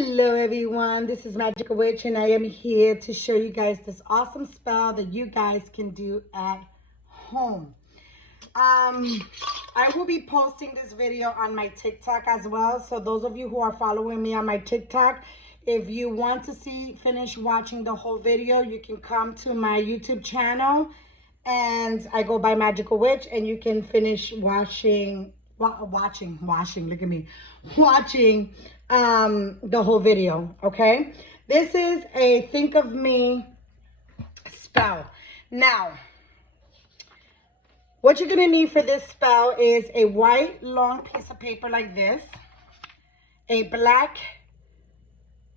Hello everyone, this is Magical Witch and I am here to show you guys this awesome spell that you guys can do at home. I will be posting this video on my TikTok as well, so those of you who are following me on my TikTok, if you want to finish watching the whole video, you can come to my YouTube channel and I go by Magical Witch and you can finish watching the whole video. Okay, this is a think of me spell. Now what you're gonna need for this spell is a white long piece of paper like this, a black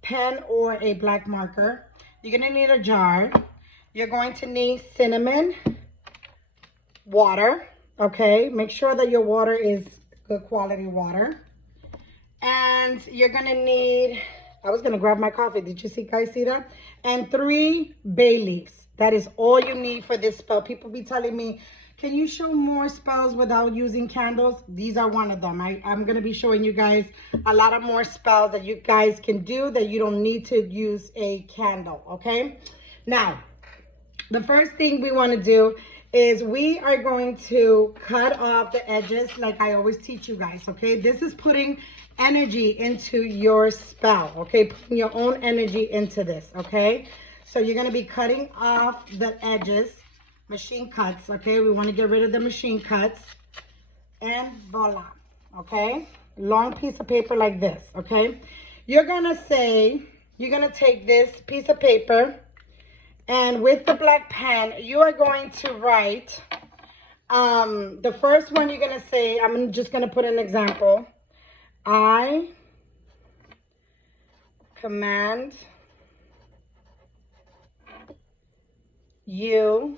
pen or a black marker. You're gonna need a jar. You're going to need cinnamon, water. Okay, make sure that your water is good quality water. And you're gonna need, I was gonna grab my coffee. Did you guys see that? And 3 bay leaves. That is all you need for this spell. People be telling me, can you show more spells without using candles? These are one of them. I'm gonna be showing you guys a lot of more spells that you guys can do that you don't need to use a candle, okay? Now, the first thing we wanna do is we are going to cut off the edges like I always teach you guys, okay? This is putting energy into your spell, okay? Putting your own energy into this, okay? So you're gonna be cutting off the edges, machine cuts, okay? We wanna get rid of the machine cuts, and voila, okay? Long piece of paper like this, okay? You're gonna take this piece of paper, and with the black pen, you are going to write, the first one you're going to say, I'm just going to put an example. I command you,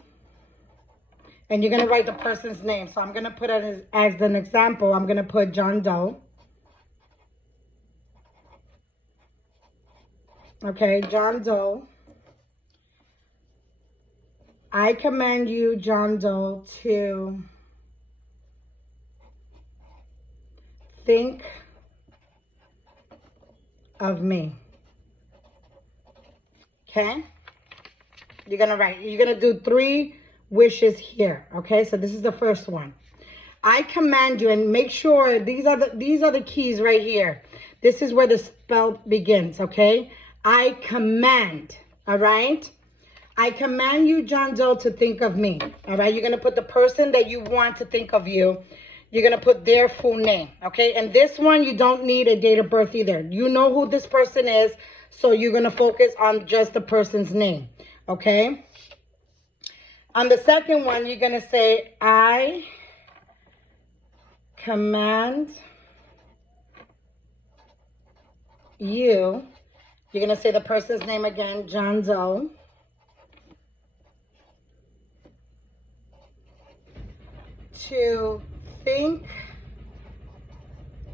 and you're going to write the person's name. So I'm going to put it as an example. I'm going to put John Doe. Okay, John Doe. I command you, John Doe, to think of me. Okay? You're gonna do 3 wishes here. Okay, so this is the first one. I command you, and make sure these are the keys right here. This is where the spell begins, okay? I command, all right? I command you, John Doe, to think of me. All right, you're going to put the person that you want to think of you. You're going to put their full name. Okay, and this one, you don't need a date of birth either. You know who this person is, so you're going to focus on just the person's name. Okay, on the second one, you're going to say, I command you. You're going to say the person's name again, John Doe, to think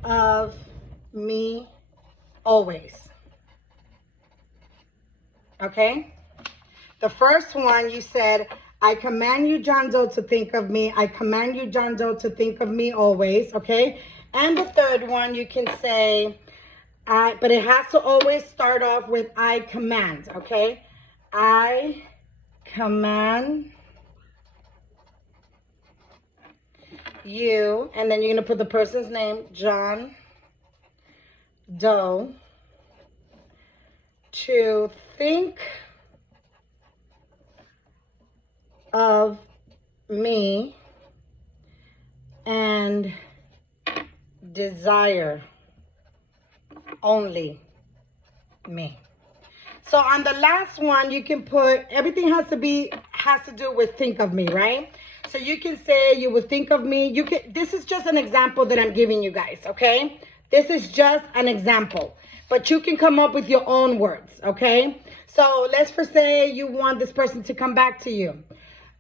of me always. Okay? The first one you said, I command you, John Doe, to think of me. I command you, John Doe, to think of me always. Okay? And the third one you can say, but it has to always start off with I command. Okay? I command you, and then you're going to put the person's name, John Doe, to think of me and desire only me. So on the last one, you can put, everything has to do with think of me, right? So you can say you would think of me. This is just an example that I'm giving you guys, okay? This is just an example. But you can come up with your own words, okay? So let's first say you want this person to come back to you.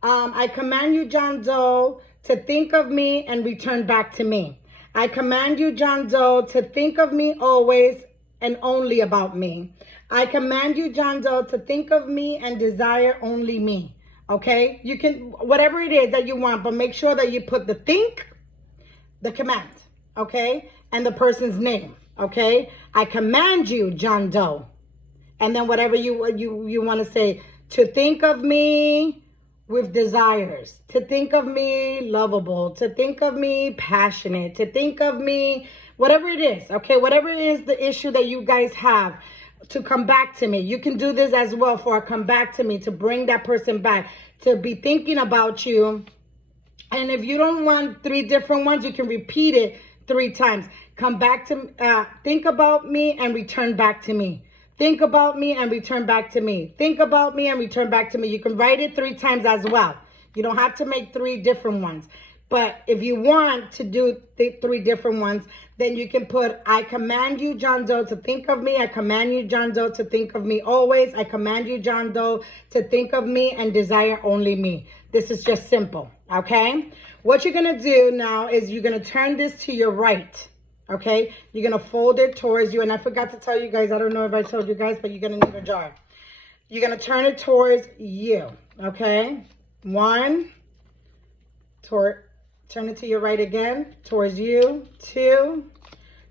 I command you, John Doe, to think of me and return back to me. I command you, John Doe, to think of me always and only about me. I command you, John Doe, to think of me and desire only me. Okay, you can, whatever it is that you want, but make sure that you put the think, the command, okay, and the person's name, okay? I command you, John Doe. And then whatever you want to say, to think of me with desires, to think of me lovable, to think of me passionate, to think of me, whatever it is, okay? Whatever is the issue that you guys have, to come back to me. You can do this as well for a come back to me, to bring that person back, to be thinking about you. And if you don't want 3 different ones, you can repeat it 3 times. Come back to, think about me and return back to me. Think about me and return back to me. Think about me and return back to me. You can write it 3 times as well. You don't have to make 3 different ones. But if you want to do 3 different ones, then you can put, I command you, John Doe, to think of me. I command you, John Doe, to think of me always. I command you, John Doe, to think of me and desire only me. This is just simple, okay? What you're going to do now is you're going to turn this to your right, okay? You're going to fold it towards you. And I forgot to tell you guys, I don't know if I told you guys, but you're going to need a jar. You're going to turn it towards you, okay? 1, turn it to your right again, towards you. 2,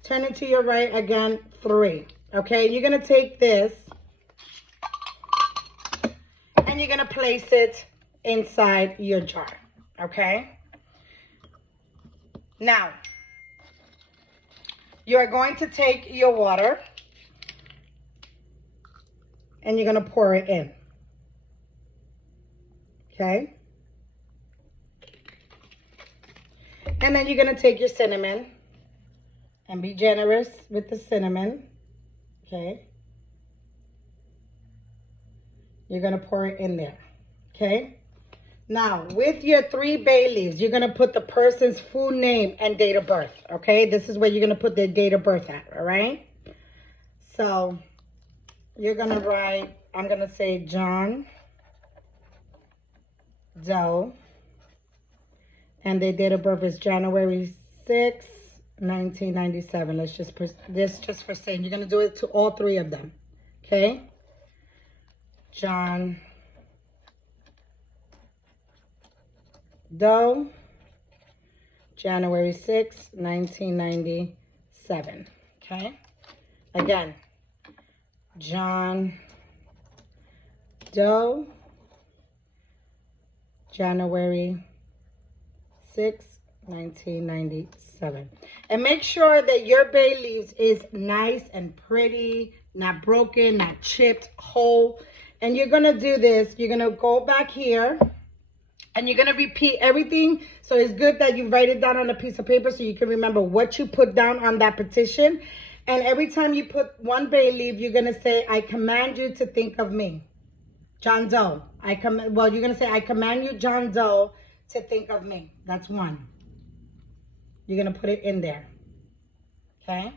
turn it to your right again. 3, okay? You're going to take this and you're going to place it inside your jar, okay? Now, you are going to take your water and you're going to pour it in, okay? And then you're going to take your cinnamon and be generous with the cinnamon, okay? You're going to pour it in there, okay? Now, with your 3 bay leaves, you're going to put the person's full name and date of birth, okay? This is where you're going to put their date of birth at, all right? So, you're going to write, I'm going to say John Doe, and their date of birth is January 6, 1997. Let's just put this just for saying. You're going to do it to all 3 of them, okay? John Doe, January 6, 1997, okay? Again, John Doe, January 6, 1997. And make sure that your bay leaves is nice and pretty, not broken, not chipped, whole. And you're going to do this. You're going to go back here. And you're going to repeat everything. So it's good that you write it down on a piece of paper so you can remember what you put down on that petition. And every time you put 1 bay leaf, you're going to say, I command you to think of me, John Doe. Well, you're going to say, I command you, John Doe, to think of me. That's 1. You're going to put it in there. Okay?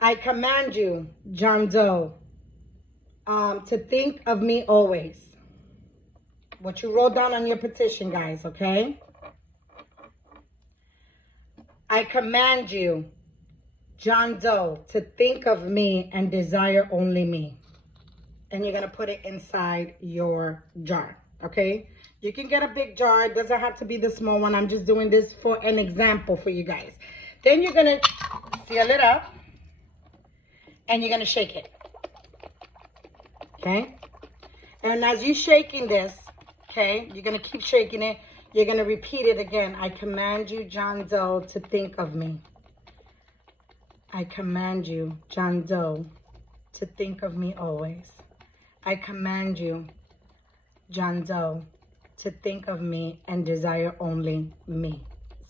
I command you, John Doe, to think of me always. What you wrote down on your petition, guys, okay? I command you, John Doe, to think of me and desire only me. And you're going to put it inside your jar, okay? You can get a big jar. It doesn't have to be the small one. I'm just doing this for an example for you guys. Then you're going to seal it up and you're going to shake it, okay? And as you're shaking this, okay, you're going to keep shaking it. You're going to repeat it again. I command you, John Doe, to think of me. I command you, John Doe, to think of me always. I command you, John Doe, to think of me and desire only me.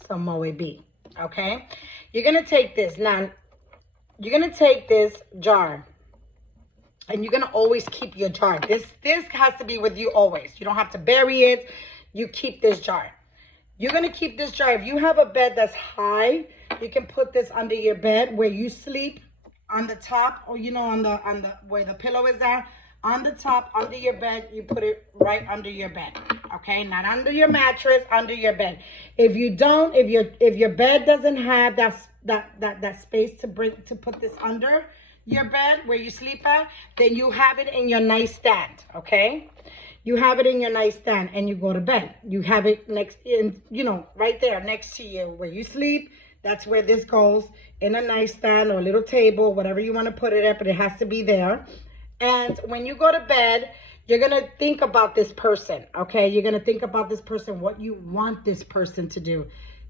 So moe be, okay? You're going to take this. Now, you're going to take this jar. And you're going to always keep your jar. This has to be with you always. You don't have to bury it. You keep this jar. You're going to keep this jar. If you have a bed that's high, you can put this under your bed where you sleep, on the top, or, you know, on the where the pillow is at. On the top, under your bed, you put it right under your bed. Okay? Not under your mattress, under your bed. If you don't, if your bed doesn't have that space to put this under your bed where you sleep at, then you have it in your nightstand, okay? You have it in your nightstand and you go to bed. You have it next in, you know, right there next to you where you sleep. That's where this goes, in a nightstand or a little table, whatever you want to put it at, but it has to be there. And when you go to bed, you're going to think about this person, okay? You're going to think about this person, what you want this person to do.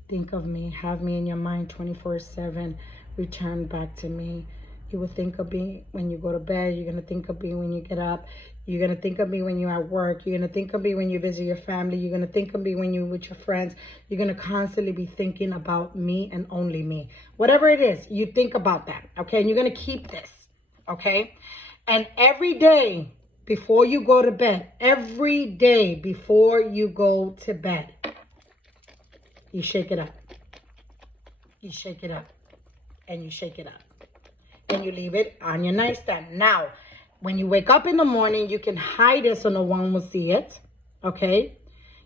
Think of me, have me in your mind 24/7, return back to me. You will think of me when you go to bed. You're going to think of me when you get up. You're going to think of me when you're at work. You're going to think of me when you visit your family. You're going to think of me when you're with your friends. You're going to constantly be thinking about me and only me. Whatever it is, you think about that, okay? And you're going to keep this, okay? And every day before you go to bed, every day before you go to bed, you shake it up. You shake it up. And you shake it up. And you leave it on your nightstand. Now, when you wake up in the morning, you can hide it so no one will see it, okay?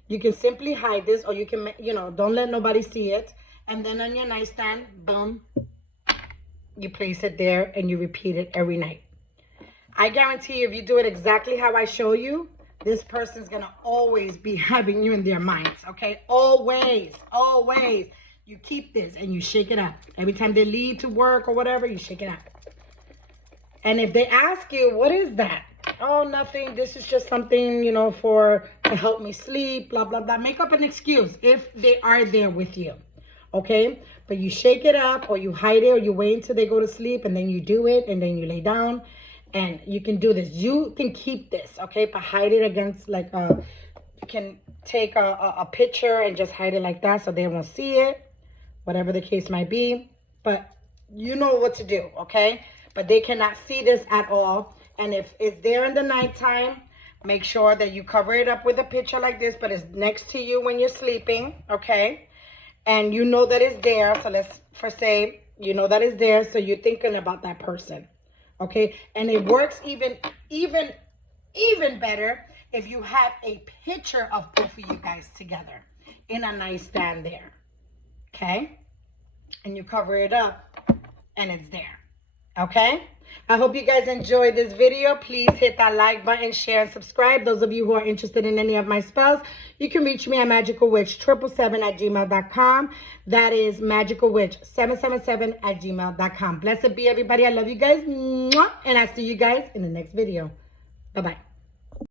You can simply hide this, or you can, don't let nobody see it. And then on your nightstand, boom, you place it there and you repeat it every night. I guarantee you, if you do it exactly how I show you, this person's going to always be having you in their minds, okay? Always, always. You keep this and you shake it up. Every time they leave to work or whatever, you shake it up. And if they ask you, what is that? Oh, nothing. This is just something, to help me sleep, blah, blah, blah. Make up an excuse if they are there with you, okay? But you shake it up, or you hide it, or you wait until they go to sleep, and then you do it, and then you lay down, and you can do this. You can keep this, okay? But hide it against, you can take a picture and just hide it like that so they won't see it, whatever the case might be. But you know what to do, okay? But they cannot see this at all. And if it's there in the nighttime, make sure that you cover it up with a picture like this, but it's next to you when you're sleeping, okay? And you know that it's there. So let's say you know that it's there, so you're thinking about that person, okay? And it works even better if you have a picture of both of you guys together in a nightstand there, okay? And you cover it up and it's there, okay? I hope you guys enjoyed this video. Please hit that like button, share, and subscribe. Those of you who are interested in any of my spells, you can reach me at magicalwitch777@gmail.com. That is magicalwitch777@gmail.com. Blessed be everybody. I love you guys. Mwah! And I'll see you guys in the next video. Bye-bye.